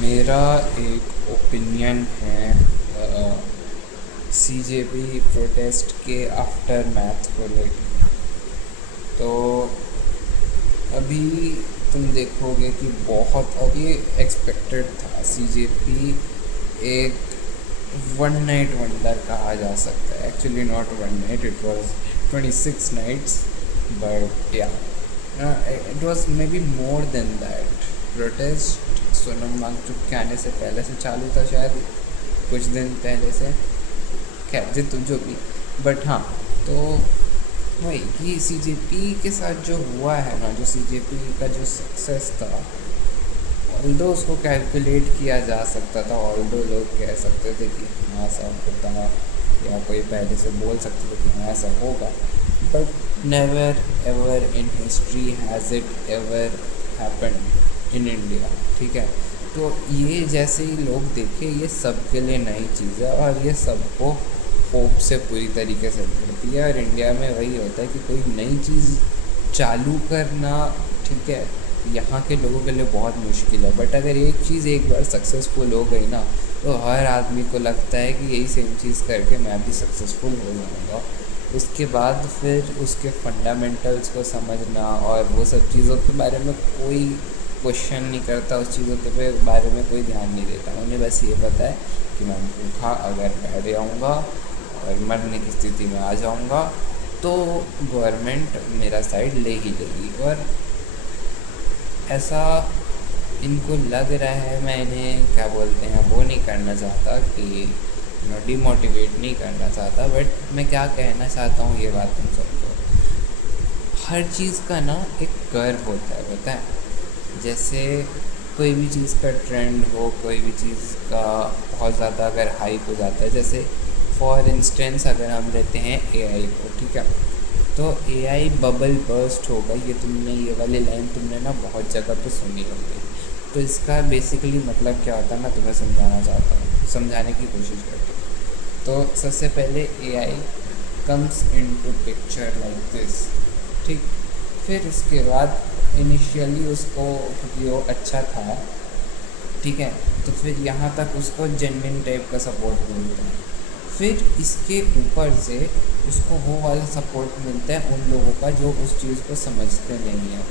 मेरा एक ओपिनियन है सीजेपी प्रोटेस्ट के आफ्टर मैथ को लेकर। तो अभी तुम देखोगे कि बहुत अभी एक्सपेक्टेड था सीजेपी एक वन नाइट वंडर कहा जा सकता है। Actually not one night, it was 26 nights, but yeah it was maybe more than that. Protest Sonam Wangchuk के आने से पहले से चालू था, शायद कुछ दिन पहले से, खैर जितने जो भी। बट हाँ, तो वही कि सीजेपी के साथ जो हुआ है ना, जो सीजेपी का जो सक्सेस था, ऑल्दो उसको कैलकुलेट किया जा सकता था, ऑल्दो लोग कह सकते थे कि हाँ ऐसा होता, या कोई पहले से बोल सकते थे कि हाँ ऐसा होगा, but never ever in history has it ever happened in India. ठीक है, तो ये जैसे ही लोग देखे, ये सबके लिए नई चीज़ है और ये सबको होप से पूरी तरीके से भरती है। और इंडिया में वही होता है कि कोई नई चीज़ चालू करना, ठीक है, यहाँ के लोगों के लिए बहुत मुश्किल है, बट अगर एक चीज़ एक बार सक्सेसफुल हो गई ना, तो हर आदमी को लगता है कि यही सेम चीज़ करके मैं भी सक्सेसफुल हो जाऊँगा। उसके बाद फिर उसके फंडामेंटल्स को समझना और वो सब चीज़ों के बारे में कोई क्वेश्चन नहीं करता, उस चीज़ों के बारे में कोई ध्यान नहीं देता। उन्हें बस ये पता है कि मैं भूखा अगर बैठ जाऊँगा और मरने की स्थिति में आ जाऊँगा तो गवर्नमेंट मेरा साइड ले ही लेगी। और ऐसा इनको लग रहा है। मैं इन्हें क्या बोलते हैं, वो नहीं करना चाहता कि मैं डिमोटिवेट नहीं करना चाहता, बट मैं क्या कहना चाहता हूँ ये बात तुम समझो। हर चीज़ का ना एक कर्व होता है, पता है। जैसे कोई भी चीज़ का ट्रेंड हो, कोई भी चीज़ का बहुत ज़्यादा अगर हाइप हो जाता है, जैसे फॉर इंस्टेंस अगर हम लेते हैं एआई को, ठीक है, तो एआई बबल बर्स्ट होगा। ये वाली लाइन तुमने ना बहुत जगह पे सुनी होगी। तो इसका बेसिकली मतलब क्या होता है, मैं तुम्हें समझाना चाहता हूँ, समझाने की कोशिश करता हूँ। तो सबसे पहले AI comes into picture like this, ठीक। फिर उसके बाद इनिशियली उसको, क्योंकि वो अच्छा था, ठीक है, तो फिर यहाँ तक उसको जेन्युइन टाइप का सपोर्ट मिलता है। फिर इसके ऊपर से उसको वो वाला सपोर्ट मिलता है उन लोगों का जो उस चीज़ को समझते नहीं है,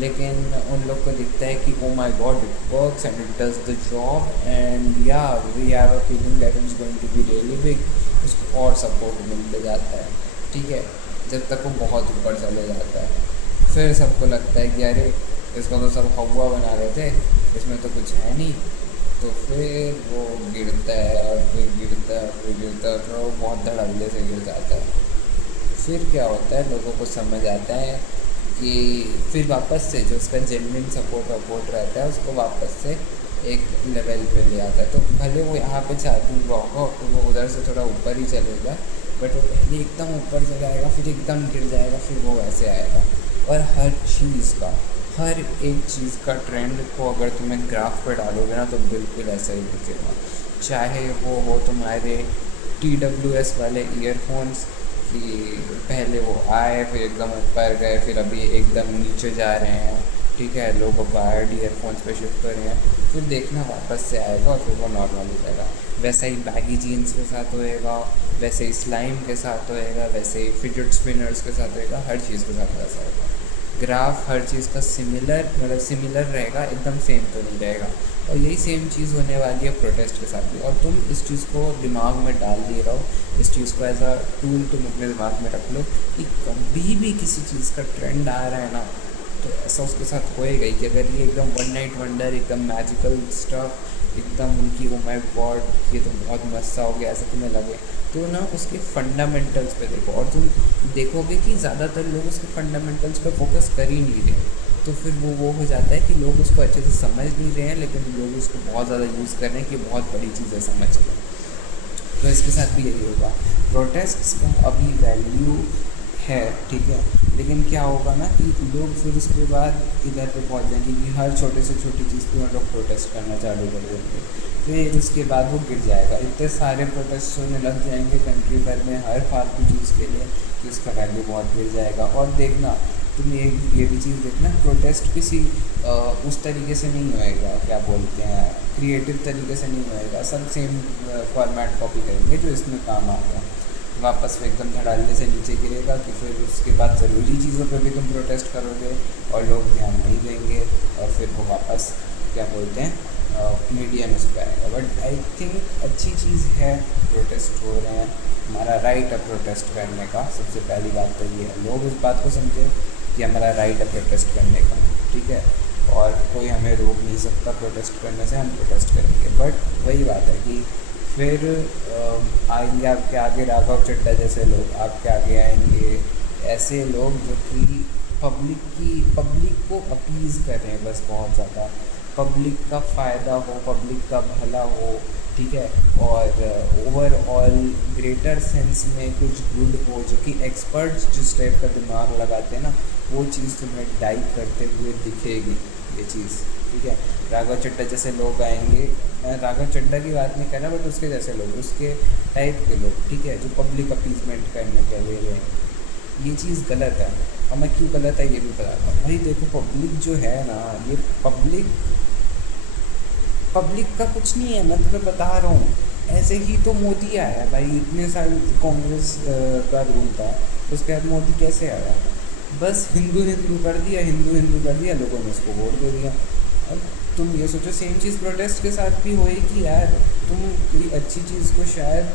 लेकिन उन लोग को दिखता है कि oh my God it works and it does the job and yeah we have a feeling that it's going to be really big. उसको और सपोर्ट मिलते जाता है, ठीक है, जब तक वो बहुत ऊपर चले जाता है। फिर सबको लगता है कि अरे इसको तो सब हवा बना रहे थे, इसमें तो कुछ है नहीं। तो फिर वो गिरता है और फिर गिरता है, फिर गिरता है, फिर वो बहुत धड़ल्ले से गिर जाता है। फिर क्या होता है, लोगों को समझ आता है कि फिर वापस से जो उसका जेन्युइन सपोर्ट रहता है, उसको वापस से एक लेवल पे ले आता है। तो भले वो यहाँ पे चाहती होगा तो वो उधर से थोड़ा ऊपर ही चलेगा, बट वो पहले एकदम ऊपर चला जाएगा, फिर एकदम गिर जाएगा, फिर वो वैसे आएगा। और हर चीज़ का, हर एक चीज़ का ट्रेंड को अगर तुम्हें ग्राफ पर डालोगे ना, तो बिल्कुल ऐसा ही दिखेगा। चाहे वो हो तुम्हारे TWS वाले ईयरफोन्स, कि पहले वो आए, फिर एकदम ऊपर गए, फिर अभी एकदम नीचे जा रहे हैं, ठीक है, लोग वायर्ड ईयरफोन्स पे शिफ्ट हो रहे हैं, फिर देखना वापस से आएगा और फिर वो नॉर्मल हो जाएगा। वैसा ही बैगी जीन्स के साथ होएगा, वैसे ही स्लाइम के साथ होएगा, वैसे ही फिजेट स्पिनर्स के साथ होएगा, हर चीज़ के साथ वैसा होगा। ग्राफ हर चीज़ का सिमिलर रहेगा, एकदम सेम तो नहीं रहेगा। और यही सेम चीज़ होने वाली है प्रोटेस्ट के साथ भी। और तुम इस चीज़ को दिमाग में डाल ले रहो, इस चीज़ को एज अ टूल तुम अपने दिमाग में रख लो कि कभी भी किसी चीज़ का ट्रेंड आ रहा है ना, तो ऐसा उसके साथ होएगा ही कि अगर ये एकदम वन नाइट वंडर, एकदम मैजिकल स्टफ, एकदम उनकी ओ माय गॉड ये तो बहुत मस्त सा हो गया, ऐसा तुम्हें लगे, तो ना उसके फंडामेंटल्स पे देखो। और तुम देखोगे कि ज़्यादातर लोग उसके फंडामेंटल्स पे फोकस कर ही नहीं रहे। तो फिर वो हो जाता है कि लोग उसको अच्छे से समझ नहीं रहे हैं, लेकिन लोग उसको बहुत ज़्यादा यूज़ कर रहे हैं कि बहुत बड़ी चीज़ है समझ के। तो इसके साथ भी यही होगा। प्रोटेस्ट्स का अभी वैल्यू है, ठीक है, लेकिन क्या होगा ना कि लोग फिर उसके बाद इधर पे पहुंच जाएंगे कि हर छोटे से छोटी चीज़ पे लोग प्रोटेस्ट करना चालू कर देंगे। फिर उसके बाद वो गिर जाएगा। इतने सारे प्रोटेस्ट होने लग जाएंगे कंट्री भर में हर फालतू चीज़ के लिए कि उसका वैल्यू बहुत गिर जाएगा। और देखना तुम ये भी चीज़ देखना, प्रोटेस्ट किसी उस तरीके से नहीं होएगा, क्या बोलते हैं, क्रिएटिव तरीके से नहीं होएगा, सब सेम फॉर्मेट कॉपी करेंगे जो इसमें काम आ गया, वापस वो एकदम धड़ाल्ले से नीचे गिरेगा कि फिर उसके बाद ज़रूरी चीज़ों पे भी तुम प्रोटेस्ट करोगे और लोग ध्यान नहीं देंगे और फिर वो वापस क्या बोलते हैं मीडिया में सुखाएगा। बट आई थिंक अच्छी चीज़ है, प्रोटेस्ट हो रहे हैं, हमारा राइट है प्रोटेस्ट करने का। सबसे पहली बात तो ये है, लोग इस बात को समझे कि हमारा राइट है प्रोटेस्ट करने का, ठीक है, और कोई हमें रोक नहीं सकता प्रोटेस्ट करने से, हम प्रोटेस्ट करेंगे। बट वही बात है कि फिर आएंगे आपके आगे राघव चड्ढा जैसे लोग, आपके आगे आएंगे ऐसे लोग जो कि पब्लिक को अपीज़ कर रहे हैं बस, बहुत ज़्यादा पब्लिक का फ़ायदा हो, पब्लिक का भला हो, ठीक है, और ओवरऑल ग्रेटर सेंस में कुछ गुड हो, जो कि एक्सपर्ट्स जिस टाइप का दिमाग लगाते हैं ना, वो चीज़ तुम्हें डाइव करते हुए दिखेगी ये चीज़, ठीक है। राघव चड्ढा जैसे लोग आएंगे, मैं राघव चड्ढा की बात नहीं कर रहा, बट उसके जैसे लोग, उसके टाइप के लोग, ठीक है, जो पब्लिक अपीजमेंट करने के लिए रहे हैं, ये चीज़ गलत है। और मैं क्यों गलत है ये भी बताता हूँ। भाई देखो, पब्लिक जो है ना, ये पब्लिक का कुछ नहीं है, मैं तुम्हें बता रहा हूँ। ऐसे ही तो मोदी आया है भाई, इतने साल कांग्रेस का रूल था, उसके बाद मोदी कैसे आया? बस हिंदू हिंदू कर दिया, लोगों ने उसको वोट दे दिया। अब तुम ये सोचो सेम चीज़ प्रोटेस्ट के साथ भी होएगी यार, तुम कोई अच्छी चीज़ को शायद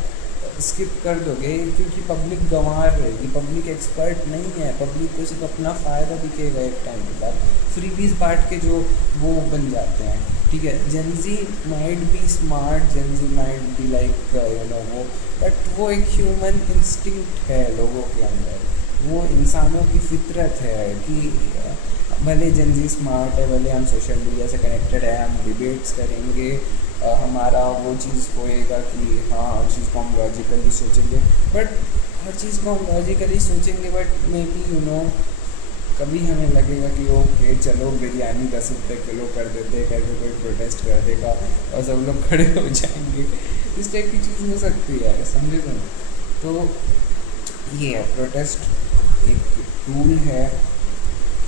स्किप कर दोगे क्योंकि पब्लिक गंवार रहेगी, पब्लिक एक्सपर्ट नहीं है, पब्लिक को सिर्फ अपना फ़ायदा दिखेगा एक टाइम के बाद, फ्रीबीज बांट के जो वो बन जाते हैं, ठीक है। Gen Z might be smart, Gen Z might be like वो, बट वो एक ह्यूमन इंस्टिंक्ट है लोगों के अंदर, वो इंसानों की फितरत है कि भले जेनजी स्मार्ट है, भले हम सोशल मीडिया से कनेक्टेड है, हम डिबेट्स करेंगे, हमारा वो चीज़ होएगा कि हाँ हर चीज़ को हम लॉजिकली सोचेंगे, बट हर चीज़ को हम लॉजिकली सोचेंगे, बट मे बी कभी हमें लगेगा कि ओके चलो बिरयानी 10 रुपये किलो कर देते करके कोई प्रोटेस्ट कर देगा और सब लोग खड़े हो जाएंगे, इस टाइप की चीज़ हो सकती है, समझे तुम। तो ये है, प्रोटेस्ट एक टूल है,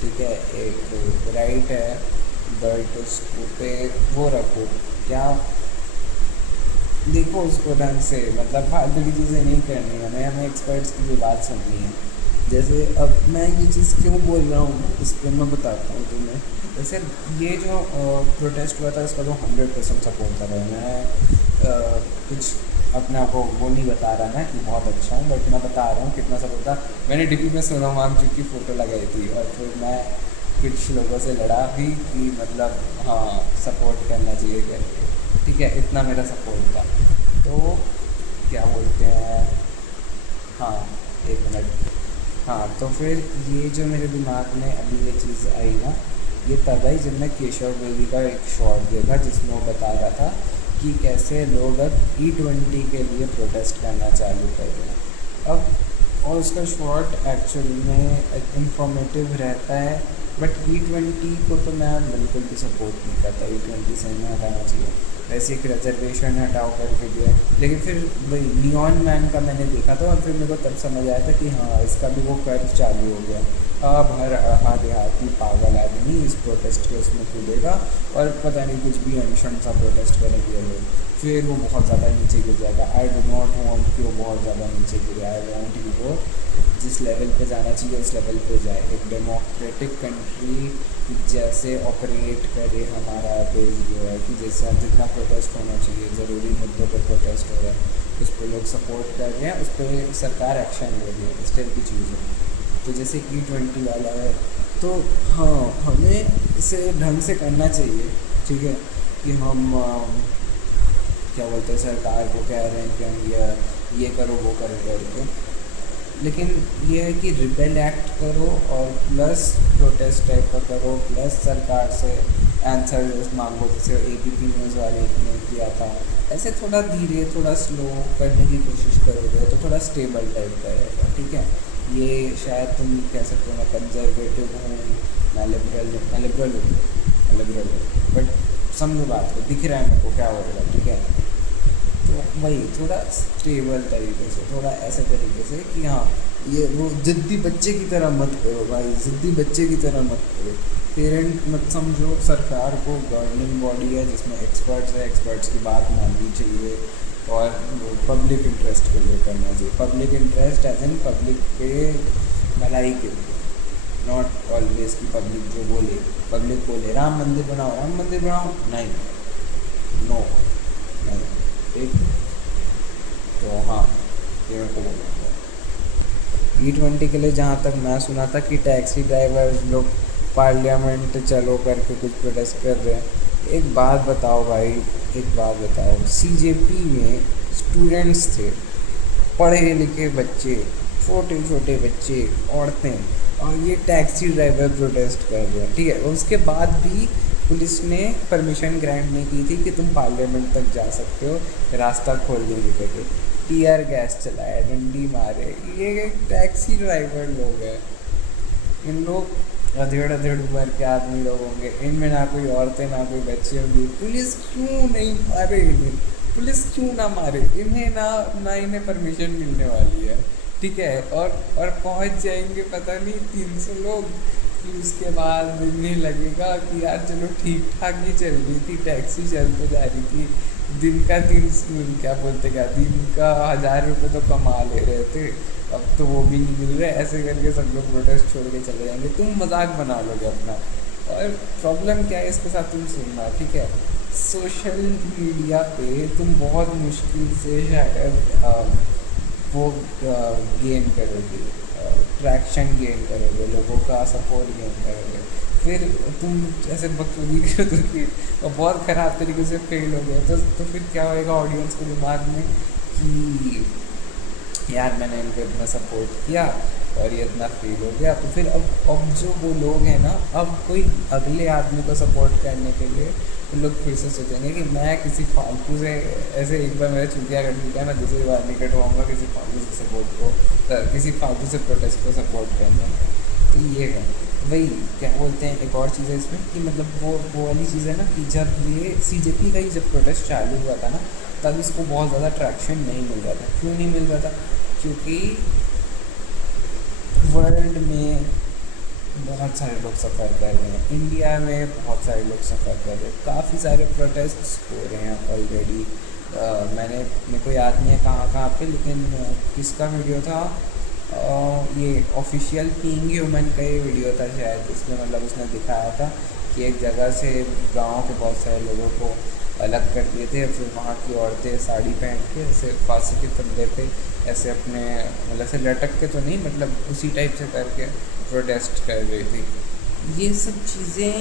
ठीक है, एक राइट है, बट उसको पे वो रखो क्या, देखो उसको ढंग से, मतलब फालतू की चीज़ें नहीं करनी है, हमें एक्सपर्ट्स की भी बात सुननी है। जैसे अब मैं ये चीज़ क्यों बोल रहा हूँ इस पर मैं बताता हूँ तुम्हें। जैसे ये जो प्रोटेस्ट हुआ था इसका तो 100% सपोर्ट कर रहा है मैं, कुछ अपने आप को वो नहीं बता रहा ना कि बहुत अच्छा हूँ, बट मैं बता रहा हूँ कितना सपोर्ट था। मैंने डीपी में सोनम वांगचुक की फ़ोटो लगाई थी और फिर मैं कुछ लोगों से लड़ा भी कि मतलब हाँ सपोर्ट करना चाहिए करके, ठीक है, इतना मेरा सपोर्ट था। तो क्या बोलते हैं, हाँ एक मिनट, हाँ तो फिर ये जो मेरे दिमाग में अभी ये चीज़ आई ना, ये तब आई जब मैं केशव बेदी का एक शॉर्ट देखा जिसमें वो बता रहा था कि कैसे लोग अब E20 के लिए प्रोटेस्ट करना चालू कर रहे हैं अब, और उसका शॉर्ट एक्चुअली में इंफॉर्मेटिव रहता है, बट E20 को तो मैं बिल्कुल भी सपोर्ट नहीं करता, E20 से नहीं हटाना चाहिए, वैसे एक रिजर्वेशन हटाओ करके दिया। लेकिन फिर वही नियॉन मैन का मैंने देखा था और फिर मेरे को तब समझ आया था कि हाँ इसका भी वो कर्व चालू हो गया, अब हर देहाती पागल आदमी इस प्रोटेस्ट के उसमें कूदेगा और पता नहीं कुछ भी अनशन सा प्रोटेस्ट करेंगे लोग, फिर वो बहुत ज़्यादा नीचे गिर जाएगा। आई डो नॉट वांट कि वो बहुत ज़्यादा नीचे गिरे, आई वांट कि वो जिस लेवल पे जाना चाहिए उस लेवल पे जाए, एक डेमोक्रेटिक कंट्री जैसे ऑपरेट करे हमारा देश जो है, कि जैसे जितना प्रोटेस्ट होना चाहिए, ज़रूरी मुद्दों पर प्रोटेस्ट हो रहा है, उस पर लोग सपोर्ट कर रहे हैं, उस पर सरकार एक्शन ले रही है, इस टाइप की चीज़ है। तो जैसे E20 वाला है, तो हाँ हमें इसे ढंग से करना चाहिए, ठीक है, कि हम क्या बोलते हैं सरकार को कह रहे हैं कि हम ये करो वो करो करके, लेकिन ये है कि रिबेल एक्ट करो और प्लस प्रोटेस्ट टाइप का करो, प्लस सरकार से आंसर मांगो, जैसे ABP न्यूज़ वाले ने किया था, ऐसे थोड़ा धीरे थोड़ा स्लो करने की कोशिश करोगे तो थोड़ा स्टेबल टाइप का रहेगा, ठीक है। ये शायद तुम कह सकते हो मैं कंजर्वेटिव हूँ, मैं लिबरल हूँ, बट समझो बात को, दिख रहा है मेरे को क्या होगा, ठीक है। तो वही थोड़ा स्टेबल तरीके से, थोड़ा ऐसे तरीके से कि हाँ ये वो ज़िद्दी बच्चे की तरह मत करो भाई, ज़िद्दी बच्चे की तरह मत करो, पेरेंट मत समझो सरकार को, गवर्निंग बॉडी है जिसमें एक्सपर्ट्स है, एक्सपर्ट्स की बात माननी चाहिए और पब्लिक इंटरेस्ट के लिए करना चाहिए। Public interest as in public के भलाई के लिए, नॉट ऑलवेज की पब्लिक जो बोले, पब्लिक बोले राम मंदिर बनाओ, राम मंदिर बनाओ, नहीं, नो, नहीं, ठीक। तो हाँ, ये मेरे को बोलना E20 के लिए जहाँ तक मैं सुना था कि टैक्सी ड्राइवर लोग पार्लियामेंट चलो करके कुछ प्रोटेस्ट कर रहे हैं। एक बात बताओ भाई, एक बात बताओ, CJP में स्टूडेंट्स थे, पढ़े लिखे बच्चे, छोटे छोटे बच्चे, औरतें, और ये टैक्सी ड्राइवर प्रोटेस्ट कर रहे हैं, ठीक है। उसके बाद भी पुलिस ने परमिशन ग्रांट नहीं की थी कि तुम पार्लियामेंट तक जा सकते हो, रास्ता खोल देंगे करके। टीयर गैस चलाया, डंडी मारे, ये एक टैक्सी ड्राइवर लोग हैं। इन लोग अधेड़ अधेड़ उम्र के आदमी लोग होंगे, इनमें ना कोई औरतें ना कोई बच्चे होंगे। पुलिस क्यों नहीं मारे इन्हें, पुलिस क्यों ना मारे इन्हें, ना इन्हें परमिशन मिलने वाली है, ठीक है। और पहुंच जाएंगे पता नहीं 300 लोग, फिर उसके बाद इन्हें लगेगा कि यार चलो ठीक ठाक ही चल रही थी, टैक्सी चल तो जा रही थी, दिन का 300 क्या बोलते, क्या दिन का 1000 रुपये तो कमा ले रहे थे, अब तो वो भी नहीं मिल रहे। ऐसे करके सब लोग प्रोटेस्ट छोड़ के चले जाएंगे, तुम मजाक बना लोगे अपना। और प्रॉब्लम क्या है इसके साथ, तुम सुनना, ठीक है। सोशल मीडिया पे तुम बहुत मुश्किल से शायद वो गेन करोगे, ट्रैक्शन गेन करोगे, लोगों का सपोर्ट गेन करोगे। फिर तुम ऐसे बकचोदी करोगे और बहुत ख़राब तरीके से फेल हो गए, तो फिर क्या होएगा ऑडियंस के दिमाग में कि यार मैंने इनको इतना सपोर्ट किया और ये इतना फेल हो गया। तो फिर अब जो वो लोग हैं ना, अब कोई अगले आदमी को सपोर्ट करने के लिए वो लोग फिर से सोचेंगे कि मैं किसी फालतू से, ऐसे एक बार मेरा चूतिया कट चुका है, मैं दूसरी बार नहीं कटवाऊँगा किसी फालतू से सपोर्ट को, किसी फालतू से प्रोटेस्ट को सपोर्ट करने। तो ये है वही, क्या बोलते हैं, एक और चीज़ है इसमें कि मतलब वो वाली चीज़ है ना कि जब ये CJP का ही जब प्रोटेस्ट चालू हुआ था ना, तब इसको बहुत ज़्यादा ट्रैक्शन नहीं मिल रहा था। क्यों नहीं मिल रहा था? क्योंकि वर्ल्ड में बहुत सारे लोग सफ़र कर रहे हैं, इंडिया में बहुत सारे लोग सफ़र कर रहे हैं, काफ़ी सारे प्रोटेस्ट्स हो रहे हैं ऑलरेडी। मेरे को याद नहीं है कहाँ पे, लेकिन किसका वीडियो था, ये ऑफिशियल बीइंग ह्यूमन का ये वीडियो था शायद, जिसमें मतलब उसने दिखाया था कि एक जगह से गांव के बहुत सारे लोगों को अलग कर दिए थे, फिर वहाँ की औरतें साड़ी पहन के ऐसे फांसी के फंदे पे ऐसे अपने मतलब ऐसे लटक के तो नहीं, मतलब उसी टाइप से करके प्रोटेस्ट कर रही थी। ये सब चीज़ें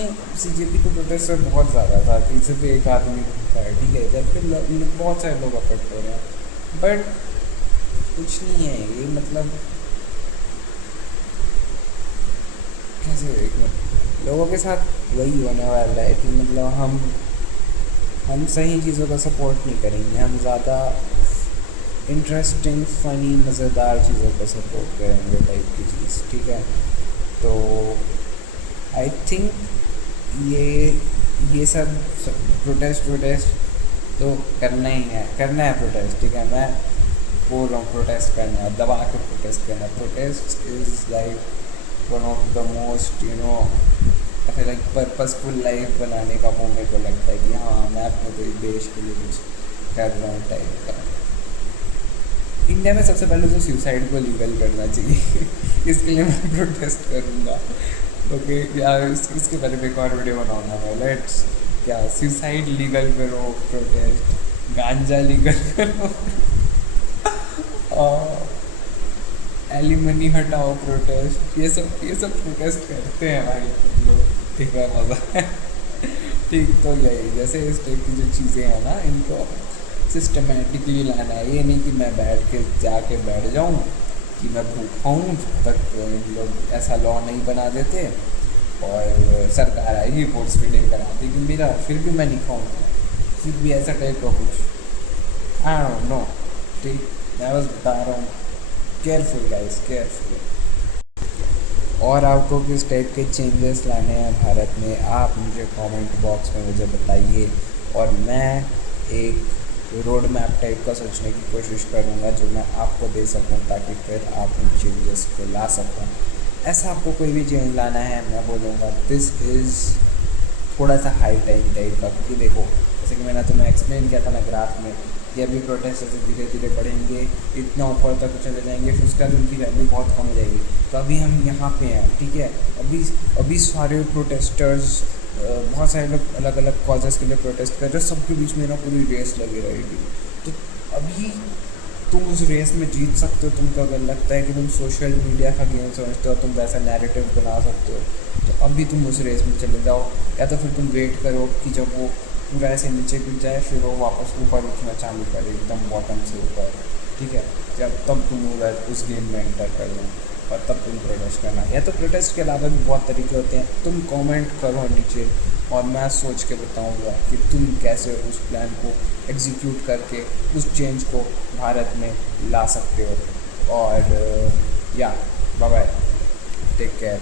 CJP को प्रोटेस्ट से बहुत ज़्यादा था कि सिर्फ एक आदमी है, ठीक है, जबकि बहुत सारे लोग अफेक्ट हो रहे हैं, बट कुछ नहीं है ये, मतलब कैसे लोगों के साथ वही होने वाला है कि मतलब हम सही चीज़ों का सपोर्ट नहीं करेंगे, हम ज़्यादा इंटरेस्टिंग फ़नी मज़ेदार चीज़ों का सपोर्ट करेंगे टाइप की चीज़, ठीक है। तो आई थिंक ये सब प्रोटेस्ट तो करना ही है, करना है प्रोटेस्ट, ठीक है। मैं बोल रहा हूँ प्रोटेस्ट करना है, दबा के प्रोटेस्ट करना है। Protest is like one of the most ऐसे लाइक पर्पसफुल लाइफ बनाने का वो मेरे को लगता है कि हाँ मैं अपने कोई देश के लिए कुछ कर रहा हूँ टाइप का। इंडिया में सबसे पहले तो सुसाइड को लीगल करना चाहिए इसके लिए मैं प्रोटेस्ट करूँगा, ओके यार। इसके बारे में एक और वीडियो बनाऊँगा मैं, लेट्स क्या सुसाइड लीगल करो, प्रोटेस्ट गांजा लीगल करो और एलिमनी हटाओ प्रोटेस्ट, ये सब प्रोटेस्ट करते हैं भाई हम लोग, ठीक है, मज़ा है ठीक। तो यही जैसे इस टाइप की जो चीज़ें हैं ना, इनको सिस्टमेटिकली लाना है। ये नहीं कि मैं जाके बैठ जाऊँ कि मैं भूखा हूँ, जब तक इन लोग ऐसा लॉ नहीं बना देते और सरकार आएगी फोर्स फीडिंग करा देगी मेरा, फिर भी मैं नहीं खाऊँगा, फिर भी ऐसा टाइप का कुछ आई डोंट नो, ठीक। मैं बस बता रहा हूँ, केयरफुल गाइस, केयरफुल। और आपको किस टाइप के चेंजेस लाने हैं भारत में, आप मुझे कमेंट बॉक्स में मुझे बताइए, और मैं एक रोड मैप टाइप का सोचने की कोशिश करूँगा जो मैं आपको दे सकूँ, ताकि फिर आप उन चेंजेस को ला सकूँ। ऐसा आपको कोई भी चेंज लाना है, मैं बोलूँगा दिस इज़ थोड़ा सा हाई टाइम टाइप का, क्योंकि देखो जैसे कि मैंने तुम्हें एक्सप्लेन किया था ना ग्राफ में, कि अभी प्रोटेस्ट ऐसे धीरे धीरे बढ़ेंगे, इतना ऊपर तक चले जाएंगे, फिर उसके बाद उनकी वैल्यू बहुत कम हो जाएगी। तो अभी हम यहाँ पे हैं, ठीक है। अभी अभी सारे प्रोटेस्टर्स, बहुत सारे लोग अलग अलग कॉजेज़ के लिए प्रोटेस्ट कर रहे हैं, सबके बीच में ना पूरी रेस लगी रहेगी। तो अभी तुम उस रेस में जीत सकते हो, तुमको अगर लगता है कि तुम सोशल मीडिया का गेम समझते हो, तुम वैसा नैरेटिव बना सकते हो, तो अभी तुम उस रेस में चले जाओ। या तो फिर तुम वेट करो कि जब वो पूरा ऐसे नीचे गिर जाए, फिर वो वापस ऊपर उठना चालू करे एकदम बॉटम से ऊपर, ठीक है। जब तब तुम उस गेम में एंटर कर लो और तब तुम प्रोटेस्ट करना। या तो प्रोटेस्ट के अलावा भी बहुत तरीके होते हैं, तुम कमेंट करो नीचे और मैं सोच के बताऊंगा कि तुम कैसे उस प्लान को एग्जीक्यूट करके उस चेंज को भारत में ला सकते हो। और या बाय बाय, टेक केयर।